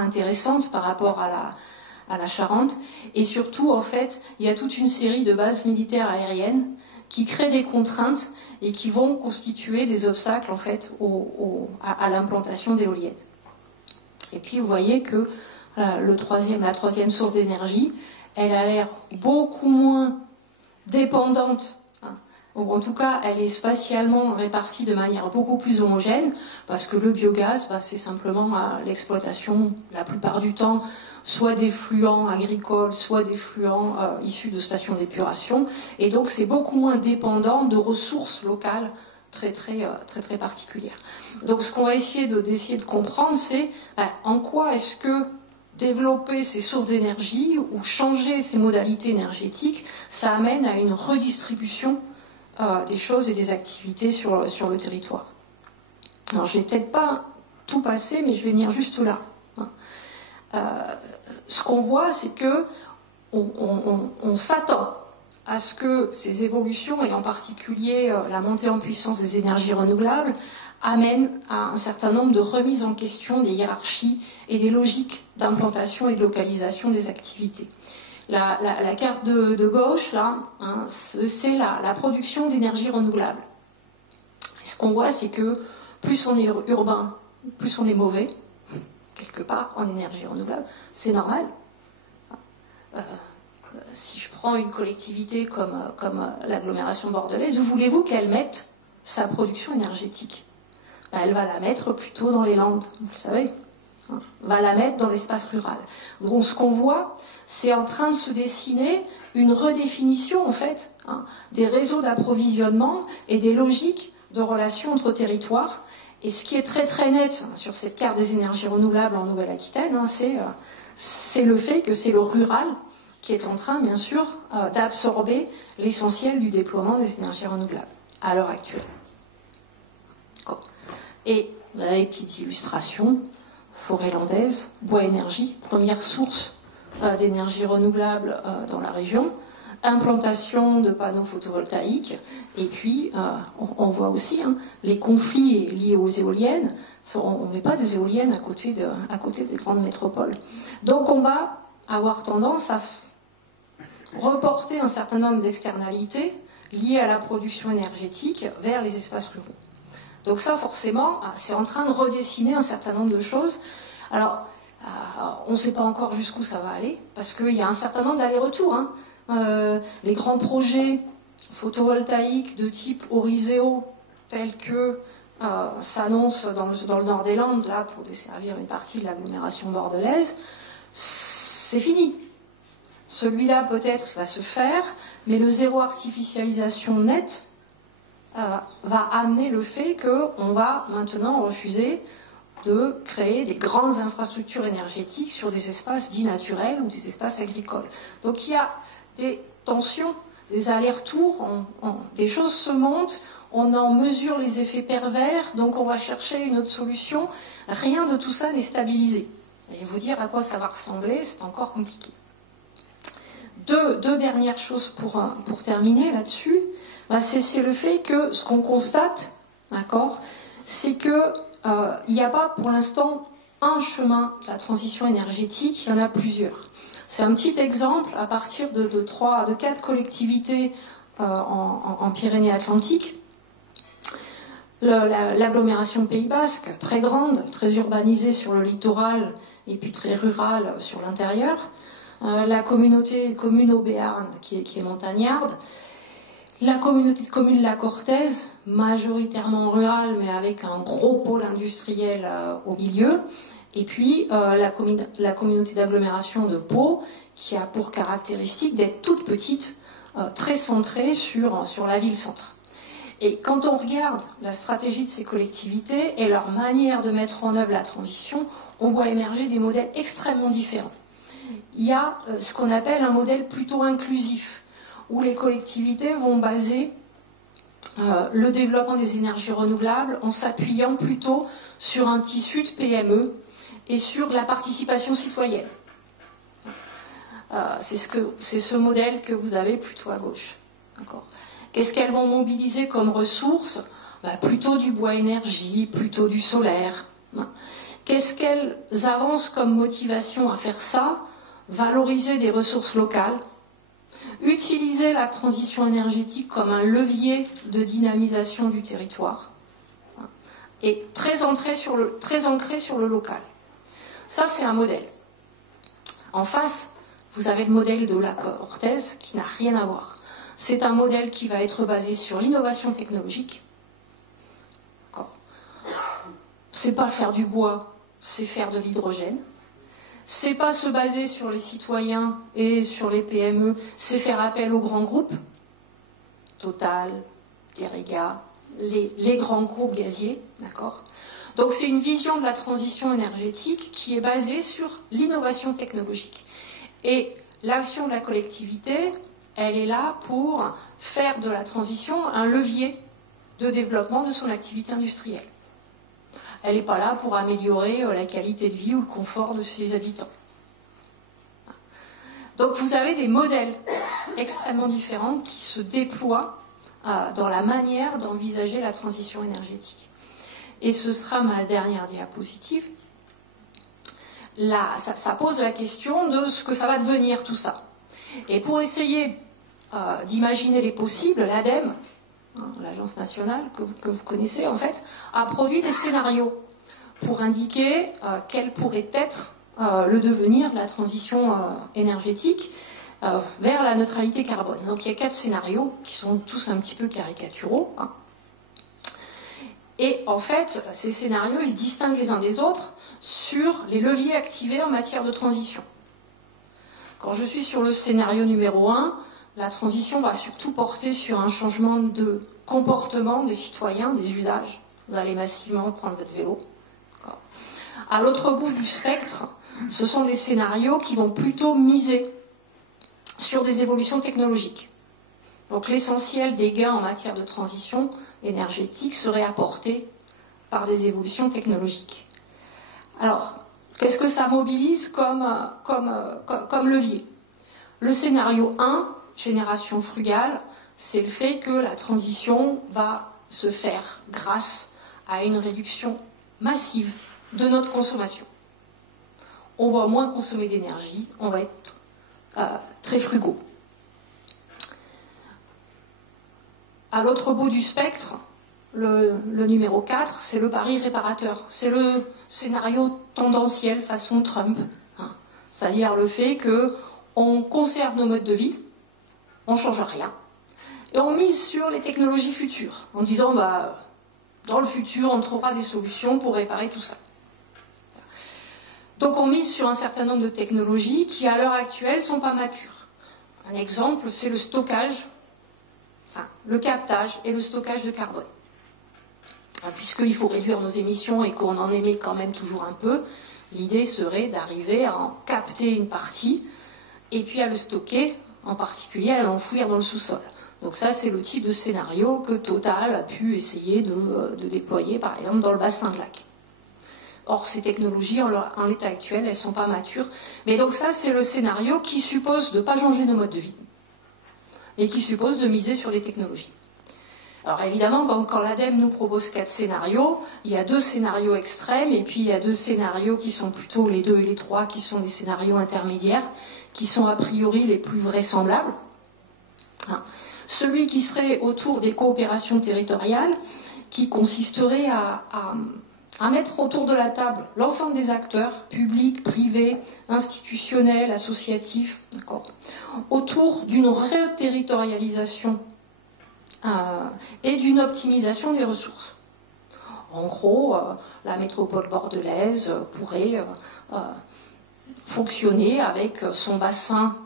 intéressante par rapport à la Charente. Et surtout, en fait, il y a toute une série de bases militaires aériennes qui créent des contraintes et qui vont constituer des obstacles, en fait, à l'implantation d'éoliennes. Et puis, vous voyez que la troisième source d'énergie, elle a l'air beaucoup moins dépendante, ou en tout cas, elle est spatialement répartie de manière beaucoup plus homogène, parce que le biogaz, c'est simplement l'exploitation, la plupart du temps, soit d'effluents agricoles, soit d'effluents issus de stations d'épuration, et donc c'est beaucoup moins dépendant de ressources locales très particulières. Donc ce qu'on va essayer de comprendre, c'est en quoi est-ce que développer ces sources d'énergie ou changer ces modalités énergétiques, ça amène à une redistribution des choses et des activités sur le territoire. Alors je vais peut-être pas tout passer, mais je vais venir juste là. Ce qu'on voit, c'est que on s'attend à ce que ces évolutions, et en particulier la montée en puissance des énergies renouvelables, amènent à un certain nombre de remises en question des hiérarchies et des logiques d'implantation et de localisation des activités. La carte de gauche, là, c'est la production d'énergie renouvelable. Et ce qu'on voit, c'est que plus on est urbain, plus on est mauvais, quelque part, en énergie renouvelable. C'est normal. Si je prends une collectivité comme l'agglomération bordelaise, où voulez-vous qu'elle mette sa production énergétique? Elle va la mettre plutôt dans les Landes, vous le savez. Va la mettre dans l'espace rural. Donc ce qu'on voit, c'est en train de se dessiner une redéfinition, en fait, des réseaux d'approvisionnement et des logiques de relations entre territoires. Et ce qui est très très net sur cette carte des énergies renouvelables en Nouvelle-Aquitaine, c'est le fait que c'est le rural qui est en train, bien sûr, d'absorber l'essentiel du déploiement des énergies renouvelables à l'heure actuelle. Et vous avez des petites illustrations. Forêt landaise, bois énergie, première source d'énergie renouvelable dans la région, implantation de panneaux photovoltaïques, et puis on voit aussi les conflits liés aux éoliennes. On ne met pas des éoliennes à côté des grandes métropoles. Donc on va avoir tendance à reporter un certain nombre d'externalités liées à la production énergétique vers les espaces ruraux. Donc ça, forcément, c'est en train de redessiner un certain nombre de choses. Alors, on ne sait pas encore jusqu'où ça va aller, parce qu'il y a un certain nombre d'allers-retours. Les grands projets photovoltaïques de type Oriseo, tels que s'annoncent dans le nord des Landes, là, pour desservir une partie de l'agglomération bordelaise, c'est fini. Celui-là, peut-être, va se faire, mais le zéro artificialisation net va amener le fait qu'on va maintenant refuser de créer des grandes infrastructures énergétiques sur des espaces dits naturels ou des espaces agricoles. Donc il y a des tensions, des allers-retours, des choses se montent, on en mesure les effets pervers, donc on va chercher une autre solution. Rien de tout ça n'est stabilisé. Et vous dire à quoi ça va ressembler, c'est encore compliqué. Deux dernières choses pour terminer là-dessus. C'est le fait que ce qu'on constate, d'accord, c'est que il n'y a pas pour l'instant un chemin de la transition énergétique, il y en a plusieurs. C'est un petit exemple à partir de 4 collectivités en Pyrénées-Atlantiques. L'agglomération Pays Basque, très grande, très urbanisée sur le littoral et puis très rurale sur l'intérieur. La communauté de communes au Béarn qui est montagnarde. La communauté de communes La Cortaise, majoritairement rurale, mais avec un gros pôle industriel au milieu. Et puis la communauté d'agglomération de Pau, qui a pour caractéristique d'être toute petite, très centrée sur la ville-centre. Et quand on regarde la stratégie de ces collectivités et leur manière de mettre en œuvre la transition, on voit émerger des modèles extrêmement différents. Il y a ce qu'on appelle un modèle plutôt inclusif, où les collectivités vont baser le développement des énergies renouvelables en s'appuyant plutôt sur un tissu de PME et sur la participation citoyenne. C'est ce modèle que vous avez plutôt à gauche. Qu'est-ce qu'elles vont mobiliser comme ressources? Plutôt du bois énergie, plutôt du solaire. Qu'est-ce qu'elles avancent comme motivation à faire ça? Valoriser des ressources locales, utiliser la transition énergétique comme un levier de dynamisation du territoire et très ancré sur le local. Ça, c'est un modèle. En face, vous avez le modèle de La Cortaise qui n'a rien à voir. C'est un modèle qui va être basé sur l'innovation technologique. C'est pas faire du bois, c'est faire de l'hydrogène. C'est pas se baser sur les citoyens et sur les PME, c'est faire appel aux grands groupes, Total, Terega, les grands groupes gaziers, d'accord. Donc c'est une vision de la transition énergétique qui est basée sur l'innovation technologique. Et l'action de la collectivité, elle est là pour faire de la transition un levier de développement de son activité industrielle. Elle n'est pas là pour améliorer la qualité de vie ou le confort de ses habitants. Donc vous avez des modèles extrêmement différents qui se déploient dans la manière d'envisager la transition énergétique. Et ce sera ma dernière diapositive. Là, ça pose la question de ce que ça va devenir tout ça. Et pour essayer d'imaginer les possibles, l'ADEME, hein, l'agence nationale que vous connaissez en fait, a produit des scénarios pour indiquer quel pourrait être le devenir de la transition énergétique vers la neutralité carbone. Donc il y a 4 scénarios qui sont tous un petit peu caricaturaux. Hein. Et en fait, ces scénarios, ils se distinguent les uns des autres sur les leviers activés en matière de transition. Quand je suis sur le scénario numéro 1, la transition va surtout porter sur un changement de comportement des citoyens, des usages. Vous allez massivement prendre votre vélo. À l'autre bout du spectre, ce sont des scénarios qui vont plutôt miser sur des évolutions technologiques. Donc l'essentiel des gains en matière de transition énergétique serait apporté par des évolutions technologiques. Alors, qu'est-ce que ça mobilise comme levier? Le scénario 1, génération frugale, c'est le fait que la transition va se faire grâce à une réduction massive de notre consommation. On va moins consommer d'énergie, on va être très frugaux. À l'autre bout du spectre, le numéro 4, c'est le pari réparateur. C'est le scénario tendanciel façon Trump. Hein. C'est-à-dire le fait qu'on conserve nos modes de vie, on ne change rien, et on mise sur les technologies futures, en disant dans le futur, on trouvera des solutions pour réparer tout ça. Donc on mise sur un certain nombre de technologies qui, à l'heure actuelle, ne sont pas matures. Un exemple, c'est le stockage, le captage et le stockage de carbone. Puisqu'il faut réduire nos émissions et qu'on en émet quand même toujours un peu, l'idée serait d'arriver à en capter une partie et puis à le stocker, en particulier à l'enfouir dans le sous-sol. Donc ça, c'est le type de scénario que Total a pu essayer de déployer, par exemple, dans le bassin de lac. Or, ces technologies, en l'état actuel, elles ne sont pas matures. Mais donc ça, c'est le scénario qui suppose de ne pas changer nos modes de vie, et qui suppose de miser sur les technologies. Alors évidemment, quand l'ADEME nous propose 4 scénarios, il y a 2 scénarios extrêmes, et puis il y a 2 scénarios qui sont plutôt les 2 et les 3, qui sont des scénarios intermédiaires, qui sont a priori les plus vraisemblables. Celui qui serait autour des coopérations territoriales, qui consisterait à mettre autour de la table l'ensemble des acteurs, publics, privés, institutionnels, associatifs, autour d'une reterritorialisation et d'une optimisation des ressources. En gros, la métropole bordelaise pourrait fonctionner avec son bassin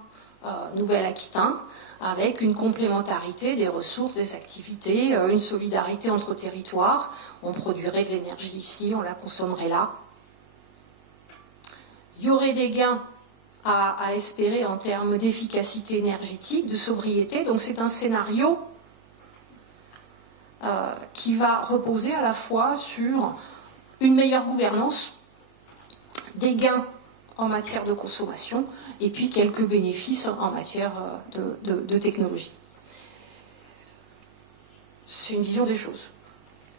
Nouvelle-Aquitaine, avec une complémentarité des ressources, des activités, une solidarité entre territoires. On produirait de l'énergie ici, on la consommerait là. Il y aurait des gains à espérer en termes d'efficacité énergétique, de sobriété. Donc c'est un scénario qui va reposer à la fois sur une meilleure gouvernance, des gains en matière de consommation, et puis quelques bénéfices en matière de technologie. C'est une vision des choses.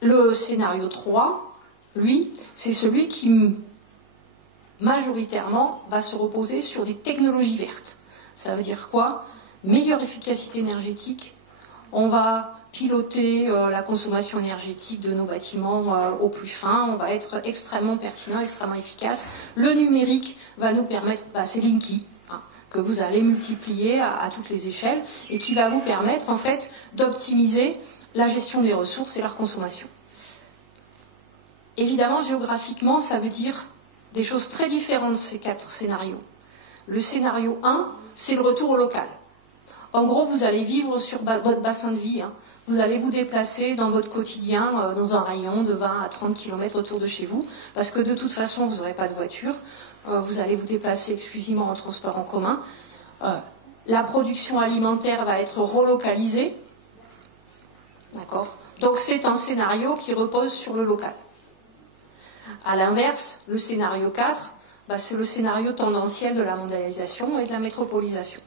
Le scénario 3, lui, c'est celui qui majoritairement va se reposer sur des technologies vertes. Ça veut dire quoi? Meilleure efficacité énergétique. On va piloter la consommation énergétique de nos bâtiments au plus fin, on va être extrêmement pertinent, extrêmement efficace. Le numérique va nous permettre, c'est Linky, que vous allez multiplier à toutes les échelles, et qui va vous permettre en fait d'optimiser la gestion des ressources et leur consommation. Évidemment, géographiquement, ça veut dire des choses très différentes, ces 4 scénarios. Le scénario 1, c'est le retour au local. En gros, vous allez vivre sur votre bassin de vie. Vous allez vous déplacer dans votre quotidien dans un rayon de 20 à 30 km autour de chez vous, parce que de toute façon, vous n'aurez pas de voiture. Vous allez vous déplacer exclusivement en transport en commun. La production alimentaire va être relocalisée. D'accord ? Donc c'est un scénario qui repose sur le local. À l'inverse, le scénario 4, c'est le scénario tendanciel de la mondialisation et de la métropolisation.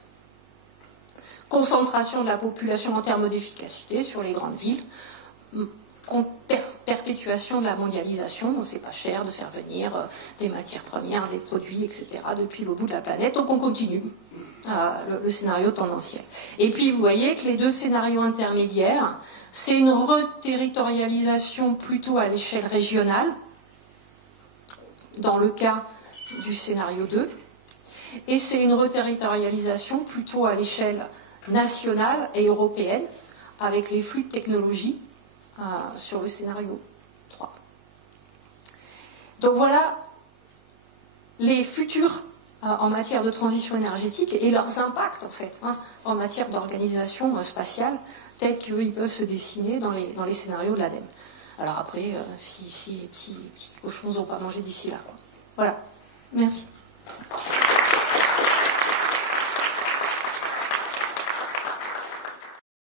Concentration de la population en termes d'efficacité sur les grandes villes, perpétuation de la mondialisation, donc c'est pas cher de faire venir des matières premières, des produits, etc. depuis le bout de la planète, donc on continue. le scénario tendanciel. Et puis vous voyez que les deux scénarios intermédiaires, c'est une reterritorialisation plutôt à l'échelle régionale, dans le cas du scénario 2, et c'est une reterritorialisation plutôt à l'échelle nationale et européenne, avec les flux de technologie sur le scénario 3. Donc voilà les futurs en matière de transition énergétique et leurs impacts en fait en matière d'organisation spatiale tels qu'ils peuvent se dessiner dans les scénarios de l'ADEME. Alors après, si les petits cochons n'ont pas mangé d'ici là, quoi. Voilà. Merci.